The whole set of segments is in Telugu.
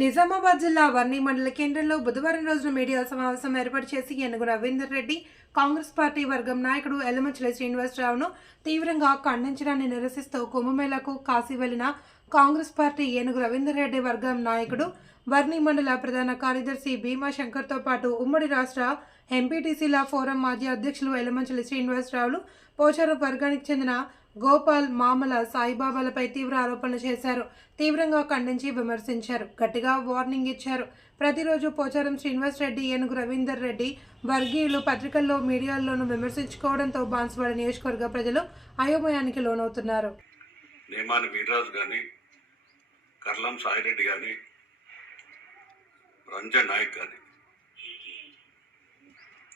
నిజామాబాద్ జిల్లా వర్ణి మండల కేంద్రంలో బుధవారం రోజున మీడియా సమావేశం ఏర్పాటు చేసి ఏనుగు రవీందర్ రెడ్డి కాంగ్రెస్ పార్టీ వర్గం నాయకుడు ఎలమంచిలి శ్రీనివాసరావును తీవ్రంగా ఖండించడాన్ని నిరసిస్తూ కుంభమేళాకు కాశీ వెళ్లిన కాంగ్రెస్ పార్టీ ఏనుగు రవీందర్ రెడ్డి వర్గం నాయకుడు వర్ణి మండల ప్రధాన కార్యదర్శి భీమాశంకర్తో పాటు ఉమ్మడి రాష్ట్ర ఎంపీటీసీల ఫోరం మాజీ అధ్యక్షులు ఎలమంచిలి శ్రీనివాసరావులు పోచారం వర్గానికి చెందిన గోపాల్ మామల సాయిబాబాలపై తీవ్ర ఆరోపణలు చేశారు. తీవ్రంగా ఖండించి విమర్శించారు. గట్టిగా వార్నింగ్ ఇచ్చారు. ప్రతిరోజు పోచారం శ్రీనివాస్ రెడ్డి ఏనుగు రవీందర్ రెడ్డి వర్గీయులు పత్రికల్లో మీడియాల్లోనూ విమర్శించుకోవడంతో బాన్సువాడ నియోజకవర్గ ప్రజలు అయోమయానికి లోనవుతున్నారు. నేమాని వీర్రాజు కానీ, కర్లం సాయిరెడ్డి కానీ, రంజన్ నాయక్ కానీ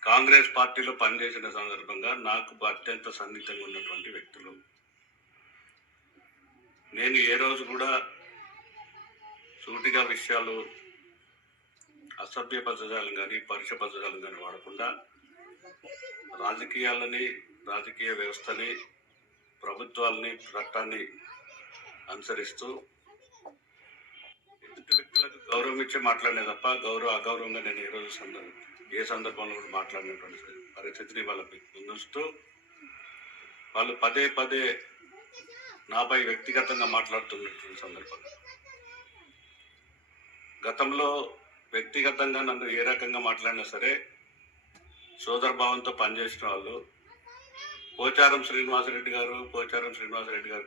కాంగ్రెస్ పార్టీలో పనిచేసిన సందర్భంగా నాకు అత్యంత సన్నిహితంగా ఉన్నటువంటి వ్యక్తులు. నేను ఏ రోజు కూడా సూటిగా విషయాలు అసభ్య పదజాలం కానీ పరుష పదజాలం కానీ వాడకుండా రాజకీయ వ్యవస్థని, ప్రభుత్వాలని, చట్టాన్ని అనుసరిస్తూ ఎదుటి వ్యక్తులకు గౌరవం ఇచ్చి మాట్లాడినే తప్ప అగౌరవంగా నేను ఏ సందర్భంలో కూడా మాట్లాడినటువంటి పరిస్థితిని వాళ్ళకి ముందుస్తూ వాళ్ళు పదే పదే నాపై వ్యక్తిగతంగా మాట్లాడుతున్నటువంటి సందర్భంగా గతంలో వ్యక్తిగతంగా నన్ను ఏ రకంగా మాట్లాడినా సరే సోదరభావంతో పనిచేసిన వాళ్ళు పోచారం శ్రీనివాసరెడ్డి గారు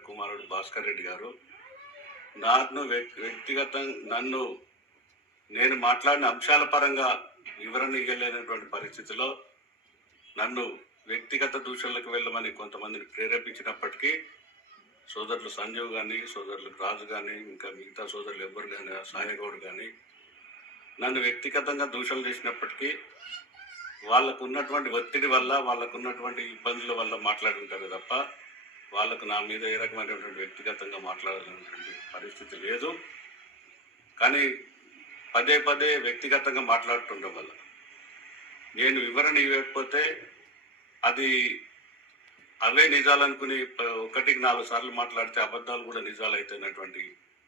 కుమారుడు భాస్కర్ రెడ్డి గారు నన్ను నేను మాట్లాడిన అంశాల పరంగా వివరణ ఇవ్వలేనటువంటి పరిస్థితిలో నన్ను వ్యక్తిగత దూషణలకు వెళ్ళమని కొంతమందిని ప్రేరేపించినప్పటికీ సోదరులు సంజీవ్ కానీ, సోదరులు రాజు కానీ, ఇంకా మిగతా సోదరులు ఎవ్వరు కానీ, సాయిగౌడ్ కానీ నన్ను వ్యక్తిగతంగా దూషణలు చేసినప్పటికీ వాళ్ళకు ఉన్నటువంటి ఒత్తిడి వల్ల, వాళ్ళకు ఉన్నటువంటి ఇబ్బందుల వల్ల మాట్లాడుంటారు తప్ప వాళ్ళకు నా మీద ఏ రకమైనటువంటి వ్యక్తిగతంగా మాట్లాడాలనేటువంటి పరిస్థితి లేదు. కానీ పదే పదే వ్యక్తిగతంగా మాట్లాడుతుండడం వల్ల నేను వివరణ ఇవ్వకపోతే అవే నిజాలనుకుని 1-4 సార్లు మాట్లాడితే అబద్ధాలు కూడా నిజాలు అవుతున్నటువంటి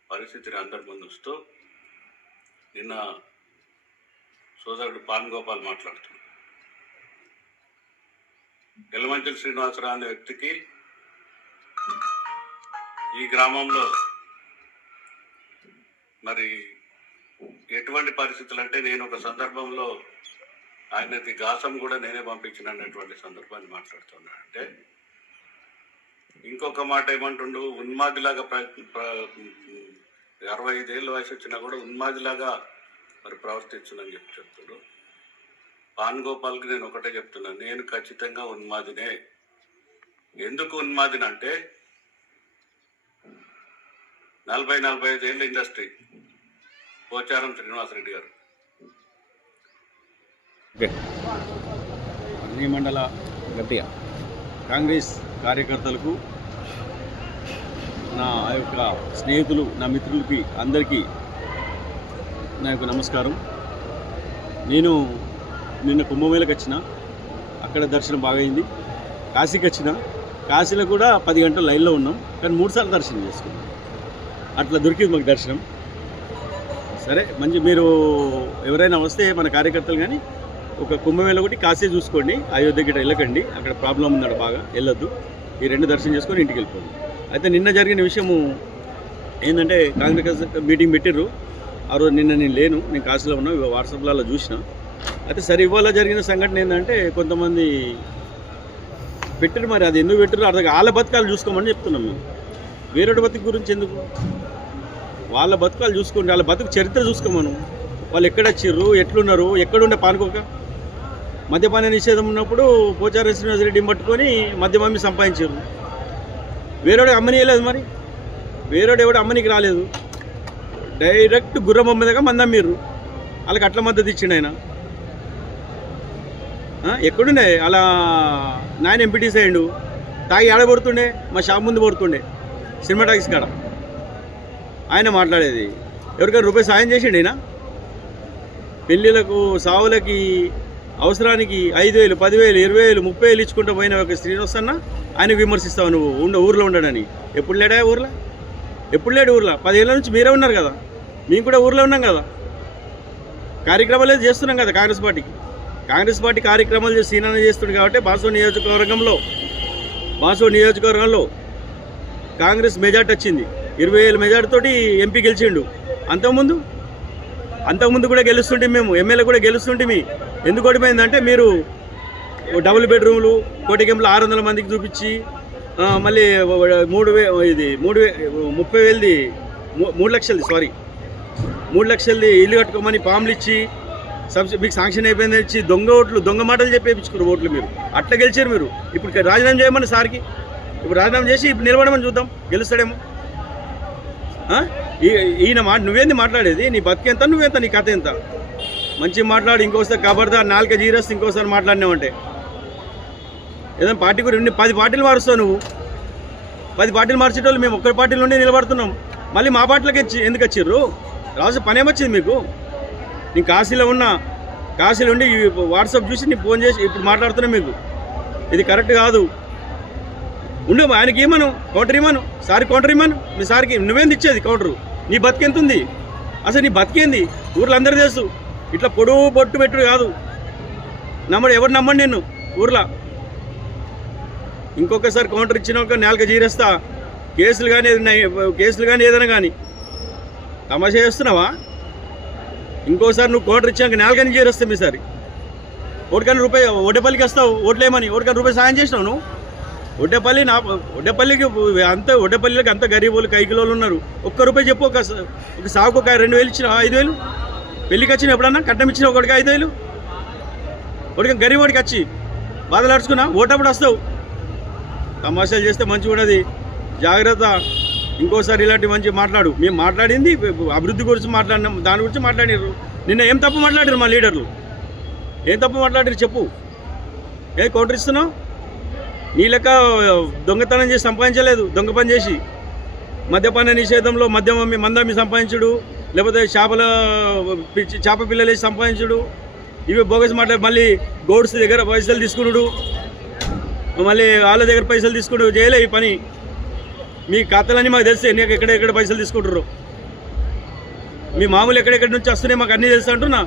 పరిస్థితిని అందరి ముందు వస్తూ నిన్న సోదరుడు పాన్ గోపాల్ మాట్లాడుతున్నాడు. ఎలమంచిలి శ్రీనివాసరావు అనే వ్యక్తికి ఈ గ్రామంలో మరి ఎటువంటి పరిస్థితులు అంటే నేను ఒక సందర్భంలో ఆయనకి గాసం కూడా నేనే పంపించినటువంటి సందర్భాన్ని మాట్లాడుతున్నా. అంటే ఇంకొక మాట ఏమంటుండు, ఉన్మాదిలాగా 65 ఏళ్ళ వయసు వచ్చినా కూడా ఉన్మాదిలాగా మరి ప్రవర్తించునని చెప్తున్నాడు. పాన్ గోపాల్కి నేను ఒకటే చెప్తున్నా, నేను ఖచ్చితంగా ఉన్మాదినే. ఎందుకు ఉన్మాదినంటే 40-45 ఏళ్ళ ఇండస్ట్రీ పోచారం శ్రీనివాసరెడ్డి గారు. అన్ని మండల గట్టిగా కాంగ్రెస్ కార్యకర్తలకు, నా యొక్క స్నేహితులు, నా మిత్రులకి అందరికీ నా యొక్క నమస్కారం. నేను నిన్న కుంభమేళకు వచ్చిన, అక్కడ దర్శనం బాగా అయింది. కాశీకి వచ్చిన, కాశీలో కూడా 10 గంటల లైన్లో ఉన్నాం, కానీ 3 సార్లు దర్శనం చేసుకున్నాం. అట్లా దొరికింది మాకు దర్శనం. సరే, మంచి మీరు ఎవరైనా వస్తే మన కార్యకర్తలు కానీ ఒక కుంభమేళ ఒకటి కాశీ చూసుకోండి, అయోధ్య గిట్ట వెళ్ళకండి, అక్కడ ప్రాబ్లం ఉన్నాడు బాగా, వెళ్ళొద్దు. ఈ 2 దర్శనం చేసుకొని ఇంటికి వెళ్ళిపోండి. అయితే నిన్న జరిగిన విషయము ఏంటంటే, కాంగ్రెస్ మీటింగ్ పెట్టిర్రు. ఆ రోజు నిన్న నేను లేను, నేను కాశీలో ఉన్నా, వాట్సాప్లలో చూసిన. అయితే సరే, ఇవాళ జరిగిన సంఘటన ఏంటంటే, కొంతమంది పెట్టిరు, మరి అది ఎందుకు పెట్టిరు అర్థం. వాళ్ళ బతకాలు చూసుకోమని చెప్తున్నాం మేము. వేరొకటి బతుకు గురించి ఎందుకు? వాళ్ళ బతుకాలు చూసుకోండి, వాళ్ళ బతుకు చరిత్ర చూసుకోమను. వాళ్ళు ఎక్కడొచ్చిర్రు, ఎట్లున్నారు, ఎక్కడుండే పానుకోక. మద్యపాన నిషేధం ఉన్నప్పుడు పోచారం శ్రీనివాసరెడ్డిని పట్టుకొని మద్యమమ్మి సంపాదించారు. వేరేవాడు అమ్మనీయలేదు, మరి వేరేవాడు ఎవడు అమ్మనికి రాలేదు. డైరెక్ట్ గుర్రం అమ్మేదాకా మంది అమ్మిర్రు. వాళ్ళకి అట్ల మద్దతు ఇచ్చిండు ఆయన. ఎక్కడుండే అలా నాయన ఎంపీటీసీ అయ్యిండు, తాగి ఆడబడుతుండే, మా షాప్ ముందు పడుతుండే సినిమాటాక్స్ కాడ. ఆయన మాట్లాడేది ఎవరికైనా రూపాయి సాయం చేసిండు ఆయన. పెళ్ళిళ్ళకు, సావులకి, అవసరానికి 5,000, 10,000, 20,000, 30,000 ఇచ్చుకుంటూ పోయిన ఒక శ్రీనివాస్ అన్న ఆయనకు విమర్శిస్తావు నువ్వు ఊర్లో ఉండడని. ఎప్పుడు లేడా ఊర్లో? ఎప్పుడు లేడు ఊర్లో? 10 ఏళ్ళ నుంచి మీరే ఉన్నారు కదా. మేము కూడా ఊర్లో ఉన్నాం కదా, కార్యక్రమాలు చేస్తున్నాం కదా. కాంగ్రెస్ పార్టీ కార్యక్రమాలు చేసి సీనాన చేస్తుంది కాబట్టి బాసో నియోజకవర్గంలో కాంగ్రెస్ మెజార్టీ వచ్చింది. 20,000 మెజార్టీతోటి ఎంపీ గెలిచిండు. అంతకుముందు కూడా గెలుస్తుంటే మేము ఎమ్మెల్యే కూడా గెలుస్తుంటే ఎందుకు ఓడిపోయిందంటే మీరు డబుల్ బెడ్రూమ్లు కోటికెంపులు 600 మందికి చూపించి మళ్ళీ 3 లక్షలది ఇల్లు కట్టుకోమని పాములు ఇచ్చి మీకు శాంక్షన్ అయిపోయింది ఇచ్చి దొంగ మాటలు చెప్పేపించుకున్నారు ఓట్లు. మీరు అట్లా గెలిచారు. మీరు ఇప్పుడు రాజీనామా చేయమని సార్కి, ఇప్పుడు రాజీనామా చేసి ఇప్పుడు నిలబడమని చూద్దాం, గెలుస్తాడేమో. ఈయన నువ్వేంది మాట్లాడేది? నీ బతికెంత, నువ్వెంత, నీ కథ ఎంత? మంచిగా మాట్లాడు. ఇంకోసారి కబర్దార్ 4 జీరస్ ఇంకోసారి మాట్లాడినావంటే ఏదైనా పార్టీ గురించి 10 పార్టీలు మారుస్తావు నువ్వు. 10 పార్టీలు మార్చేటోళ్ళు మేము ఒక్కరి పార్టీలో ఉండి నిలబడుతున్నాం. మళ్ళీ మా పార్టీలోకి ఎందుకు వచ్చిర్రు? రాజు పని ఏమొచ్చింది మీకు? నేను కాశీలో ఉండి వాట్సాప్ చూసి నేను ఫోన్ చేసి ఇప్పుడు మాట్లాడుతున్నా. మీకు ఇది కరెక్ట్ కాదు. ఉండు, ఆయనకి ఇవ్వను, కౌంటర్ ఇవ్వను, సార్ కౌంటర్ ఇవ్వను. మీ సార్కి నువ్వేంది ఇచ్చేది కౌంటరు? నీ బతికెంత ఉంది అసలు? నీ బతికేంది ఊర్లో అందరూ తెలుసు. ఇట్లా పొడువు బొట్టు పెట్టుడు కాదు. ఎవరు నమ్మండి నేను ఊర్లో. ఇంకొకసారి కౌంటర్ ఇచ్చినాక 4 జీరేస్తా. కేసులు కానీ ఏదైనా కానీ తమాషా చేస్తున్నావా? ఇంకోసారి నువ్వు కౌంటర్ ఇచ్చాక 4 జీరేస్తా. మీసారి ఓటుకని రూపాయి ఒడ్డేపల్లికి వస్తావు ఓట్లేమని, ఓటుకని రూపాయి సాయం చేసినావు నువ్వు. ఒడ్డేపల్లికి అంత గరీబులు కైకిలోళ్ళు ఉన్నారు. ₹1 చెప్పు. ఒక సాగుకు ఒక 2,000 ఇచ్చిన, 5,000 పెళ్ళికి వచ్చిన ఎప్పుడన్నా కట్నం ఇచ్చిన ఒకటికి 5,000. ఒకటికి గరీబోడికి వచ్చి బాధలు అడుచుకున్నా ఓటప్పుడు వస్తావు. తమాషాలు చేస్తే మంచిగా ఉన్నది, జాగ్రత్త. ఇంకోసారి ఇలాంటి మంచి మాట్లాడు. మేము మాట్లాడింది అభివృద్ధి గురించి మాట్లాడినాం, దాని గురించి మాట్లాడారు. నిన్న ఏం తప్పు మాట్లాడారు మా లీడర్లు? ఏం తప్పు మాట్లాడారు చెప్పు. ఏం కౌంటర్ ఇస్తున్నావు? నీ లెక్క దొంగతనం చేసి సంపాదించలేదు. దొంగ పని చేసి మద్యపాన నిషేధంలో మందమ్మి సంపాదించుడు, లేకపోతే చేప పిల్లలు వేసి సంపాదించుడు, ఇవి బోగస్ మాట్లాడి మళ్ళీ గోడ్స్ దగ్గర పైసలు తీసుకున్నాడు, మళ్ళీ వాళ్ళ దగ్గర పైసలు తీసుకుడు చేయలే. ఈ పని మీ ఖాతాలన్నీ మాకు తెలిసే. నీకు ఎక్కడెక్కడ పైసలు తీసుకుంటారు. మీ మామూలు ఎక్కడెక్కడి నుంచి వస్తున్నాయి మాకు అన్నీ తెలుసు అంటున్నా.